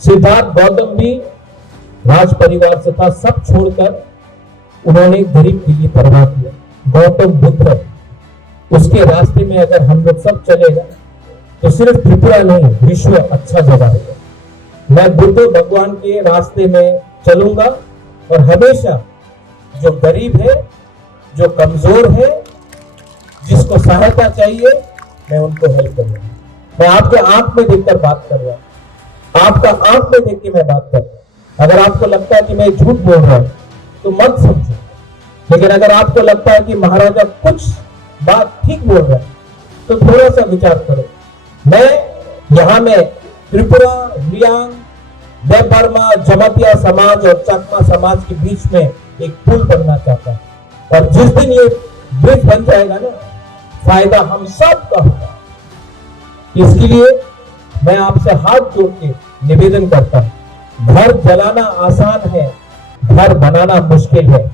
सिद्धार्थ गौतम भी राज परिवार से था, सब छोड़कर उन्होंने गरीब के लिए परवाह किया। गौतम बुद्ध, उसके रास्ते में अगर हम लोग सब चलेगा तो सिर्फ त्रिपुरा नहीं, विश्व अच्छा जगह है। मैं बुद्ध भगवान के रास्ते में चलूंगा और हमेशा जो गरीब है, जो कमजोर है, जिसको सहायता चाहिए, मैं उनको हेल्प करूंगा। मैं आपके आंख में देखकर बात कर रहा हूं, आपका आंख में देख के मैं बात कर रहा हूं। अगर आपको लगता है कि मैं झूठ बोल रहा हूं तो मत समझो, लेकिन अगर आपको लगता है कि महाराजा कुछ बात ठीक बोल रहा है तो थोड़ा सा विचार करो। मैं यहां में त्रिपुरा, रियांग, देव बर्मा, जमातिया समाज और चकमा समाज के बीच में एक पुल बनना चाहता हूं। और जिस दिन ये ब्रिज बन जाएगा ना, फायदा हम सब का होगा। इसके लिए मैं आपसे हाथ जोड़ के निवेदन करता हूं, घर जलाना आसान है, घर बनाना मुश्किल है।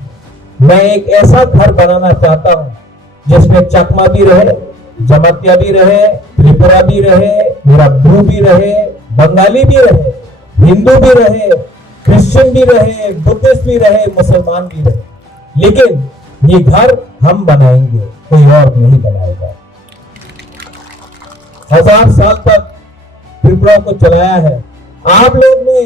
मैं एक ऐसा घर बनाना चाहता हूं जिसमें चकमा भी रहे, जमातिया भी रहे, त्रिपुरा भी रहे, मेरा ब्रू भी रहे, बंगाली भी रहे, हिंदू भी रहे, क्रिश्चियन भी रहे, बुद्धिस्ट भी रहे, मुसलमान भी रहे, लेकिन ये घर हम बनाएंगे, कोई और नहीं बनाएगा। 1000 साल तक त्रिपुरा को चलाया है, आप लोग ने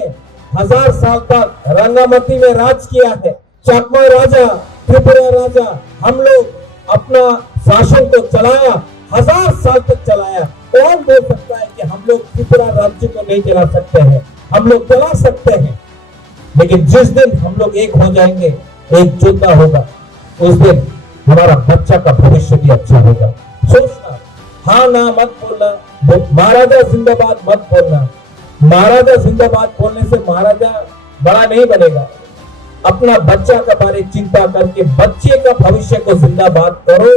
1000 साल तक रंगामती में राज किया है। चकमा राजा, त्रिपुरा राजा, हम लोग अपना शासन को चलाया, 1000 साल तक चलाया। कौन बोल सकता है कि हम लोग त्रिपुरा राज्य को नहीं चला सकते हैं? हम लोग चला सकते हैं, लेकिन जिस दिन हम लोग एक हो जाएंगे, एकजुटता होगा, उस दिन हमारा बच्चा का भविष्य भी अच्छा होगा। सोचना, हाँ ना मत बोलना, महाराजा जिंदाबाद मत बोलना। महाराजा जिंदाबाद बोलने से महाराजा बड़ा नहीं बनेगा। अपना बच्चा का बारे चिंता करके बच्चे का भविष्य को जिंदाबाद करो।